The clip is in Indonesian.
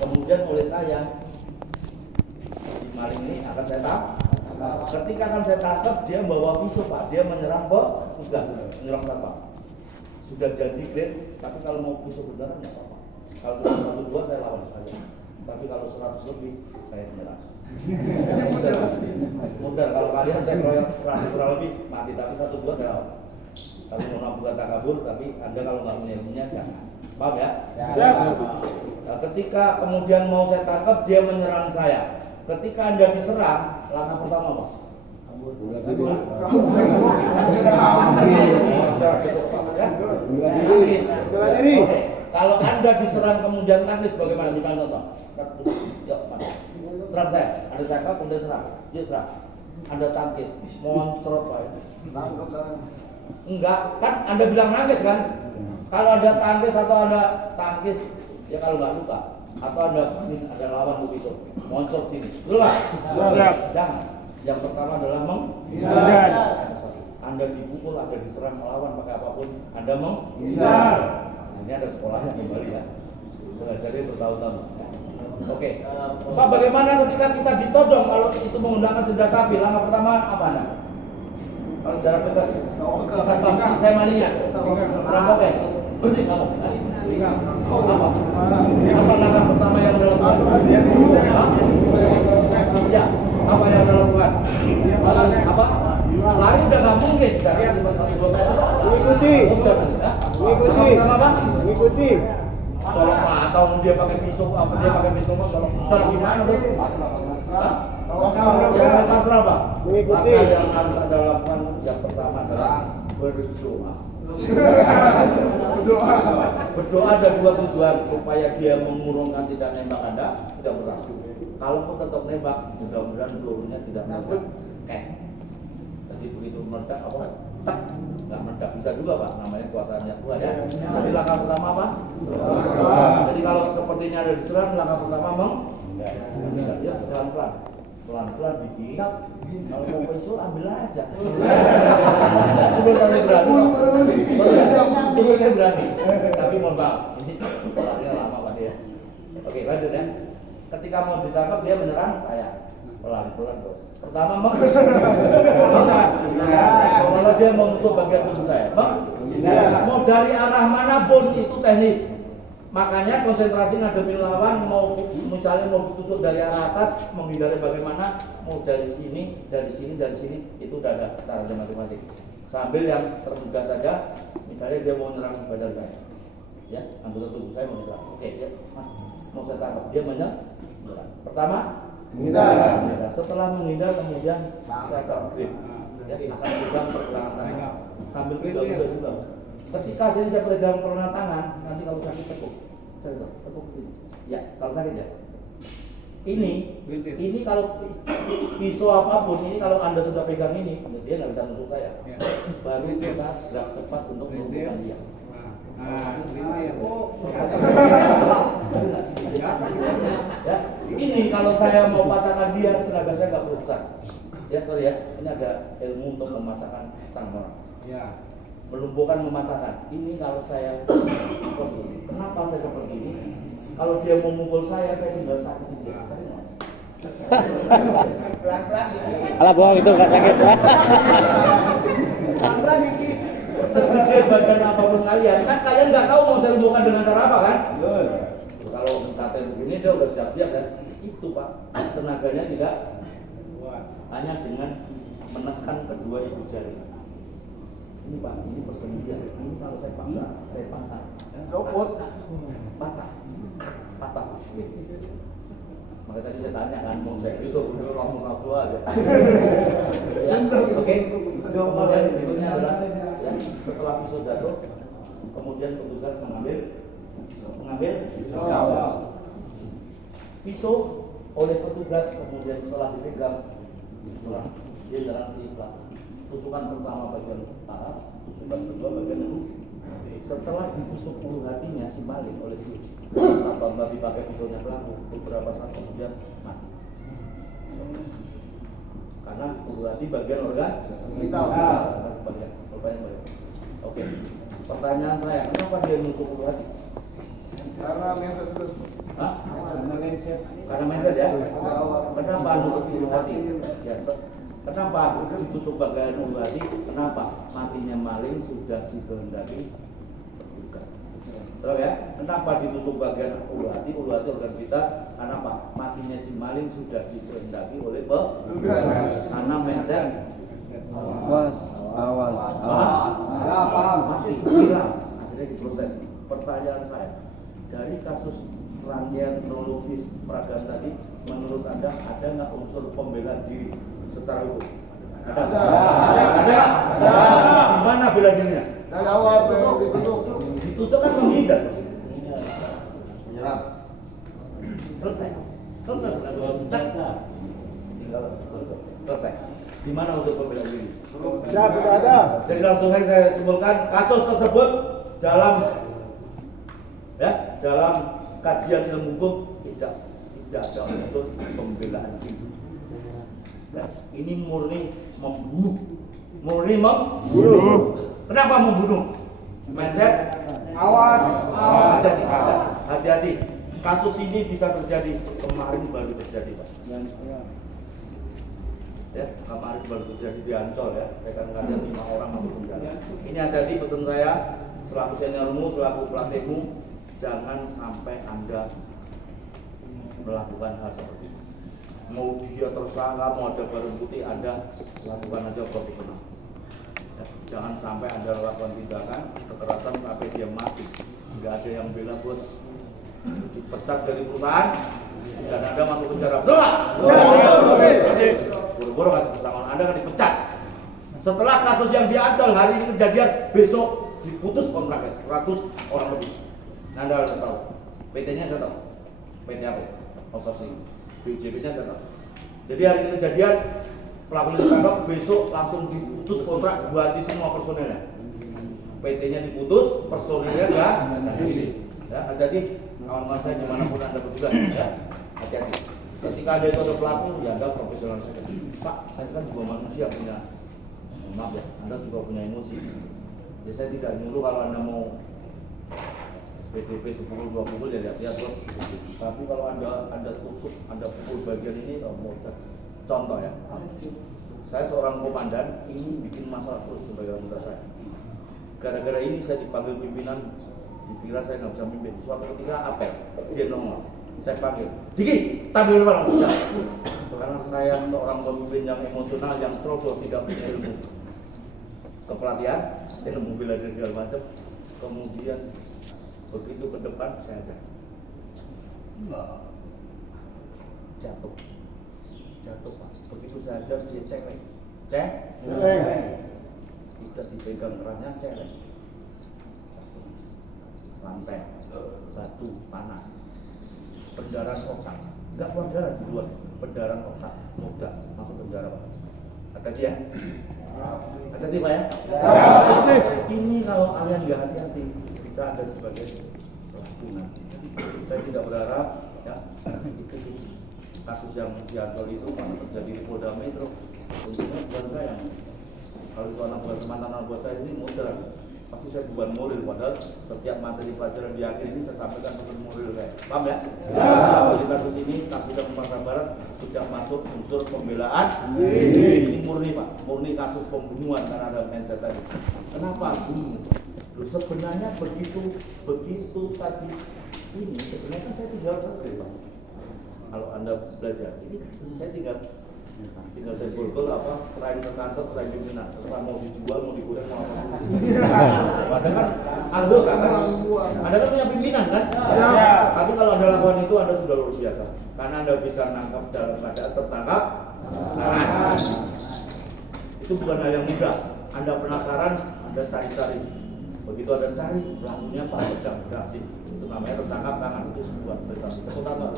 kemudian oleh saya si maling ini akan saya tangkap. Ketika akan saya tangkap, dia bawa pisau Pak, dia menyerang petugas, menyerang satpam. Sudah jadi grade, tapi kalau mau pisau beneran nggak apa-apa. Kalau cuma 1-2 saya lawan aja. Tapi kalau 100 lebih saya menyerang. Mudah kalau kalian saya keroyok 100 kurang lebih mati, tapi 1-2 saya lawan. Tapi mau bukan tak kabur, tapi Anda kalau nggak punya ilmunya jangan. Paham ya? Jangan. Nah, ketika kemudian mau saya tangkap, dia menyerang saya. Ketika Anda diserang, langkah pertama apa? Bela diri. Kalau Anda diserang kemudian nangis bagaimana? Misalnya contoh, yuk, serang saya, Anda tangkap kemudian serang, yuk serang. Anda tangkis, montrot Pak. Enggak, kan Anda bilang nangis kan? Kalau Anda tangkis atau Anda tangkis, ya kalau nggak luka, atau Anda lawan begitu, montrot sini, dulu Pak. Jangan. Yang pertama adalah menghindar. Anda dipukul, Anda diserang, melawan pakai apapun, Anda menghindar. Ini ada sekolahnya kembali ya. Belajarnya bertahun-tahun. Oke. Pak, bagaimana ketika kita ditodong kalau itu menggunakan senjata api? Langkah pertama apa Anda? Kalau jarak dekat, saya malingnya. Rampoknya. Berhenti kamu. Apa? Apa langkah pertama yang Anda lakukan? Ya. Apa yang Anda lakukan? Apa? Lari sudah nggak mungkin. Dari 1-2 meter. Mengikuti. Sama apa? Mengikuti. Colok atau dia pakai pisau apa dia pakai pisau colok gimana bro? Yang pasrah Pak. Mengikuti. Maka yang harus Anda lakukan yang pertama adalah berdoa. Berdoa ada 2 tujuan, supaya dia mengurungkan tidak nembak Anda, tidak berlaku. Kalau pun tetap nembak, mudah-mudahan pelurunya tidak meledak. Jadi begitu meledak apa? Tak, nggak meledak bisa juga Pak, namanya kuasanya Tuhan ya. Jadi langkah pertama apa? Jadi kalau sepertinya ada diserang, langkah pertama ya pelan-pelan, pelan-pelan bikin. Kalau mau pisau ambil aja. Coba kali berani. Coba kali berani. Tapi mohon maaf, ini pelarinya lama Pak dia. Oke lanjut ya. Ketika mau ditangkap dia menyerang saya, pelan-pelan terus. Pertama kalau dia mau musuh bagian tubuh saya, mau dari arah manapun itu teknis. Makanya konsentrasi ngadepin lawan, mau misalnya mau ditusuk dari arah atas, menghindari bagaimana, mau dari sini, itu udah ada cara matematik. Sambil yang termudah saja, misalnya dia mau menyerang badan saya, ya, anggota tubuh saya mau diserang, oke, ya, mau saya tangkap, dia menyerang. Pertama, menghindar. Setelah menghindar, kemudian saya akan grip, ya, akan pegang pergelangan tangan, sambil juga. Ketika saya pegang pergelangan tangan, nanti kalau sakit tekuk ini. Ya, kalau sakit ya. Ini kalau pisau apapun, ini kalau Anda sudah pegang ini, dia nggak bisa nusuk saya. Baru kita gerak cepat untuk melumpuhkan dia. Ya, ini kalau saya mau patahkan dia, tenaga saya nggak berusaha. Ya, sorry ya, ini ada ilmu untuk mematahkan tangan orang. Ya. Melumpuhkan, mematahkan. Ini kalau saya posisi. Kenapa saya seperti ini? Kalau dia mau mukul saya tinggal sakit dia. Pelan-pelan. Alah bohong itu nggak sakit Pak. Pelan-pelan ini. Segede badan apapun kalian, kan kalian nggak tahu mau saya lumpuhkan dengan cara apa kan? Kalau katen begini dia udah siap-siap kan? Itu Pak, tenaganya tidak hanya dengan menekan kedua ibu jari. Ini Pak, ini persendian. Ini kalau saya pasang, copot, patah. Makanya tadi saya tanya kan, mau saya besok dulu langsung nafsu aja. Ya, oke. Kemudian berikutnya adalah ya, setelah pisau jatuh, kemudian petugas mengambil pisau oleh petugas, kemudian setelah dipegang, dia serang si pelaku. Tusukan pertama bagian atas, tusukan kedua bagian ulu. Setelah ditusuk ulu hatinya si maling oleh si satpam tadi pakai pisaunya pelaku, beberapa saat kemudian mati. Karena ulu hati bagian organ vital. Bagian. Oke. Pertanyaan saya, kenapa dia menusuk ulu hati? Hah? Karena mindset ya. Kenapa nusuk ulu hati? Ya, kenapa ditusuk bagian ulu hati? Kenapa? Matinya maling sudah dikehendaki petugas. Terus ya, kenapa ditusuk bagian ulu hati? Ulu hati organ kita. Kenapa? Matinya si maling sudah dikehendaki oleh petugas. Karena mindset. Awas. Paham? Mati, hilang. Akhirnya diproses. Pertanyaan saya, dari kasus rangkaian kronologis peragaan tadi, menurut Anda ada nggak unsur pembelaan diri secara hukum? Ada. Di mana bela dirinya? Ditusuk kan menghindar. Menyerang. Selesai. Tinggal selesai. Di mana unsur pembelaan diri? Tidak ada. Jadi langsung saja saya simpulkan kasus tersebut dalam kajian ilmu hukum tidak ada unsur pembelaan diri. Ya, ini murni membunuh. Kenapa membunuh? Mindset. Awas. Hati-hati. Kasus ini bisa terjadi kemarin baru terjadi, Pak. Ya, kemarin baru terjadi di Ancol ya, rekan-rekan 5 orang masuk penjara. Ini hati-hati pesan saya selaku seniormu, selaku pelatihmu, jangan sampai Anda melakukan hal seperti ini. Mau dia tersangka, mau ada barang bukti, Anda lakukan aja profesional. Ya, jangan sampai Anda lakukan tindakan kekerasan sampai dia mati. Nggak ada yang bela bos, dipecat dari perusahaan dan Anda masuk penjara. Buru-buru kasih pesangon Anda kan dipecat. Setelah kasus yang di Ancol hari ini kejadian, besok diputus kontraknya 100 orang lebih. Anda harus tahu. PT-nya saya tahu. PT apa? Outsourcing. BJP-nya saya tahu. Jadi hari ini kejadian, pelakunya ditangkap, besok langsung diputus kontrak ganti semua personelnya. PT-nya diputus, personelnya enggak. Ya, hati-hati kawan-kawan saya dimanapun Anda bertugas ya. Hati-hati. Ketika ada itu ada pelaku, ya Anda profesional saja. Pak, saya kan juga manusia punya, maaf ya, Anda juga punya emosi. Ya saya tidak nyuruh kalau Anda mau SPDP 10-20 ya lihat-lihat loh. Tapi kalau Anda tusuk, Anda pukul bagian ini, contoh ya. Saya seorang komandan, ini bikin masalah terus sebagai anggota saya. Gara-gara ini saya dipanggil pimpinan, dikira saya nggak bisa mimpin. Suatu ketika apel, dia nongol. Saya panggil, Diki, tampil barang bisa. Karena saya seorang pemimpin yang emosional, yang ceroboh, tidak punya ilmu kepelatihan, ilmu bela diri segala macam. Kemudian begitu ke depan saya ajak, jatuh Pak. Begitu saya ajak dia celeng, tidak dipegang kerahnya celeng, lantai, batu, panah. Pendarahan otak, enggak keluar darah di luar, pendarahan otak, udah masuk penjara Pak. Hati-hati ya, hati-hati Pak ya. Ini kalau kalian nggak hati-hati bisa ada sebagai pelaku nanti. Saya tidak berharap ya itu kasus yang di Ancol itu karena terjadi di Polda Metro. Tentunya bukan saya. Kalau itu anak buah teman anak buah saya ini mudah. Pasti saya beban moral, padahal setiap materi pelajaran di akhir ini saya sampaikan pesan moral saya. Paham ya? Di kasus ini, kasus Sumatera Barat sudah masuk unsur pembelaan. Ini murni Pak, murni kasus pembunuhan karena ada mindset tadi. Kenapa bunuh? Loh, sebenarnya begitu tadi ini sebenarnya kan saya tinggal kerja Pak. Kalau Anda belajar, ini saya tinggal saya borgol apa selain ke kantor, selain pimpinan, terserah mau dijual, mau digoreng, mau apa. Padahal kan anggota kan, Anda kan punya pimpinan kan? Ya. Tapi kalau Anda lakukan itu Anda sudah luar biasa, karena Anda bisa nangkap dalam keadaan tertangkap. Itu bukan hal yang mudah. Anda penasaran, Anda cari-cari. Begitu Anda cari, pelakunya Pak sedang berhasil. Itu namanya tertangkap tangan, itu sebuah prestasi. Tepuk tangan.